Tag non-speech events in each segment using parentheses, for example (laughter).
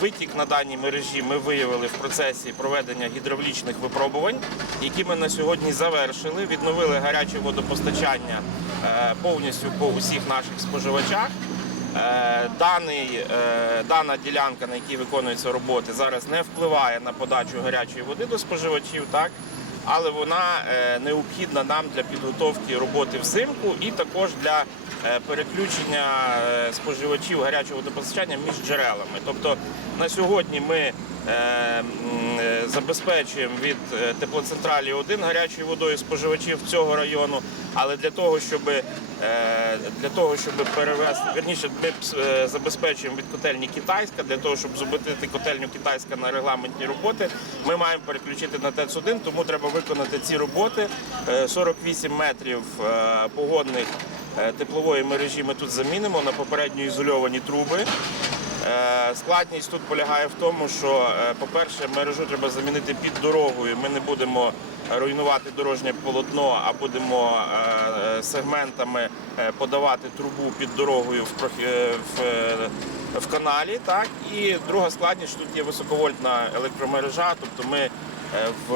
Витік на даній мережі ми виявили в процесі проведення гідравлічних випробувань, які ми на сьогодні завершили. Відновили гаряче водопостачання е, повністю по усіх наших споживачах. Е, Даний, е, дана ділянка, на якій виконуються роботи, зараз не впливає на подачу гарячої води до споживачів, так? Але вона е, необхідна нам для підготовки роботи взимку і також для е, переключення е, споживачів гарячого водопостачання між джерелами. Тобто на сьогодні ми забезпечуємо від е, теплоцентралі 1 гарячою водою споживачів цього району, але для того, щоб е, для того, щоб перевести, верніше, ми е, забезпечуємо від котельні китайська, для того, щоб зупинити котельню китайська на регламентні роботи, ми маємо переключити на ТЕЦ-1, тому треба виконати ці роботи. Е, 48 метрів е, погодних е, теплової мережі ми тут замінимо на попередньо ізольовані труби. Е, Складність тут полягає в тому, що, е, по-перше, мережу треба замінити під дорогою. Ми не будемо руйнувати дорожнє полотно, а будемо е, сегментами подавати трубу під дорогою в, в, каналі. Так? І друга складність, тут є високовольтна електромережа, тобто ми в,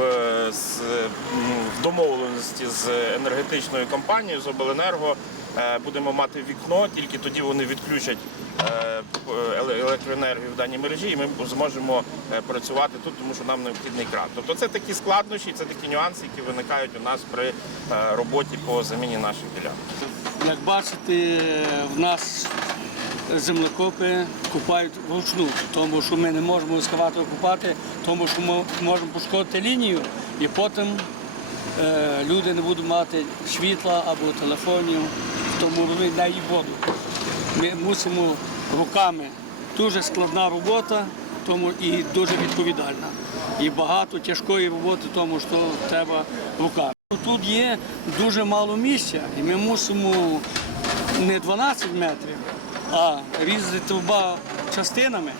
з, в домовленості з енергетичною компанією з обленерго будемо мати вікно, тільки тоді вони відключать електроенергію в даній мережі, і ми зможемо е, працювати тут, тому що нам необхідний кран. Тобто це такі складнощі, це такі нюанси, які виникають у нас при е, роботі по заміні наших ділянок. Як бачите, в нас землекопи купають вручну, тому що ми не можемо ескаватор купати, тому що ми можемо пошкодити лінію і потім е, люди не будуть мати світла або телефонів, тому вони дають воду. Ми мусимо руками. Дуже складна робота, тому і дуже відповідальна. І багато тяжкої роботи, тому що треба руками. Тут є дуже мало місця, і ми мусимо не 12 метрів, а різати труба частинами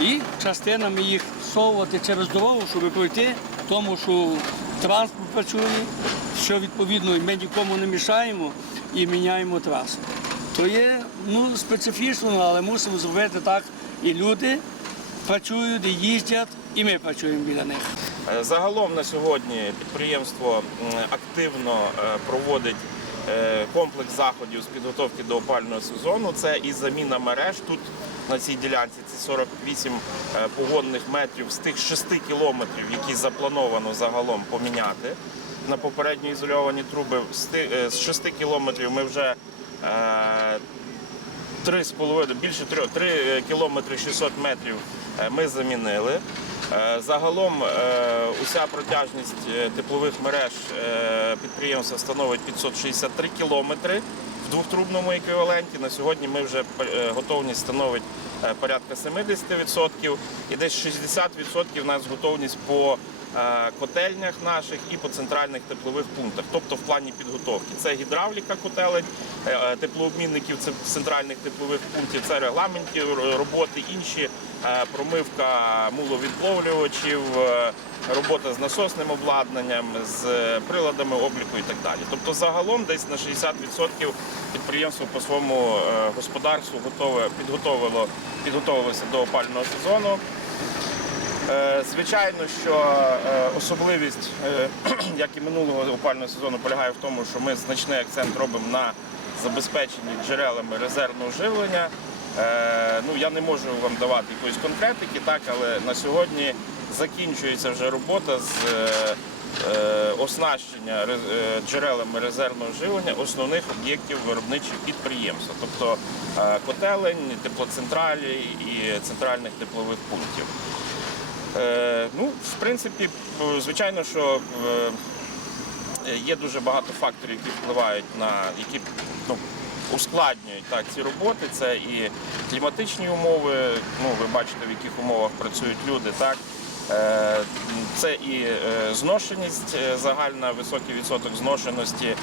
і частинами їх всовувати через дорогу, щоб пройти, тому що транспорт працює, що відповідно ми нікому не мішаємо і міняємо трасу. То є ну, специфічно, але мусимо зробити так. І люди працюють, і їздять, і ми працюємо біля них. Е, Загалом на сьогодні підприємство активно е, проводить е, комплекс заходів з підготовки до опального сезону. Це і заміна мереж. Тут на цій ділянці це 48 е, погодних метрів з тих 6 кілометрів, які заплановано загалом поміняти на попередньо ізольовані труби. З 6 кілометрів ми вже е, Три з половиною, більше трьох, три е, кілометри 600 метрів е, ми замінили. Е, Загалом уся протяжність теплових мереж підприємства становить 563 кілометри в двохтрубному еквіваленті. На сьогодні ми вже готовність становить порядка 70% і десь 60% у нас готовність по котельнях наших і по центральних теплових пунктах, тобто в плані підготовки. Це гідравліка котелень, е, е, теплообмінників це центральних теплових пунктів, це регламентні роботи, інші е, промивка муловідловлювачів, е, робота з насосним обладнанням, з е, приладами обліку і так далі. Тобто загалом десь на 60% підприємство по своєму е, господарству готове підготовило підготовилося до опального сезону. Е, Звичайно, що е, особливість, е, (clears throat) як і минулого опального сезону, полягає в тому, що ми значний акцент робимо на забезпеченні джерелами резервного живлення. Ну, я не можу вам давати якоїсь конкретики, так, але на сьогодні закінчується вже робота з оснащення джерелами резервного живлення основних об'єктів виробничих підприємства, тобто котелень, теплоцентралі і центральних теплових пунктів. Е, ну, в принципі, е, звичайно, що е, є дуже багато факторів, які впливають на які ну, ускладнюють так, ці роботи. Це і кліматичні умови. Ну, ви бачите, в яких умовах працюють люди. Так. Е, Це і е, зношеність е, загальна, високий відсоток зношеності.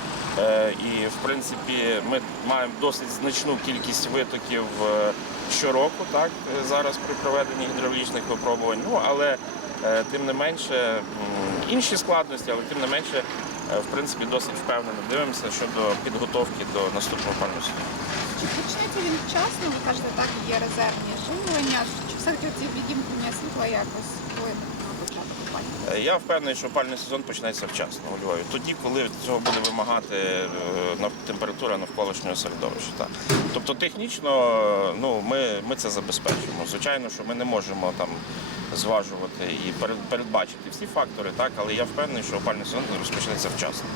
І, в принципі, ми маємо досить значну кількість витоків щороку, так, зараз при проведенні гідравлічних випробувань. Ну, але тим не менше, інші складності, але тим не менше в принципі досить впевнено дивимося щодо підготовки до наступного опалювального. Чи почнеться він вчасно? Ви кажете, так є резервні живлення. Чи все-таки ці відімкнення світла якось вплинуть Я впевнений, що опальний сезон почнеться вчасно у Львові. Тоді, коли цього буде вимагати е, температура навколишнього середовища. Так. Тобто технічно е, ну, ми, ми це забезпечимо. Звичайно, що ми не можемо там зважувати і передбачити всі фактори, так, але я впевнений, що опальний сезон розпочнеться вчасно.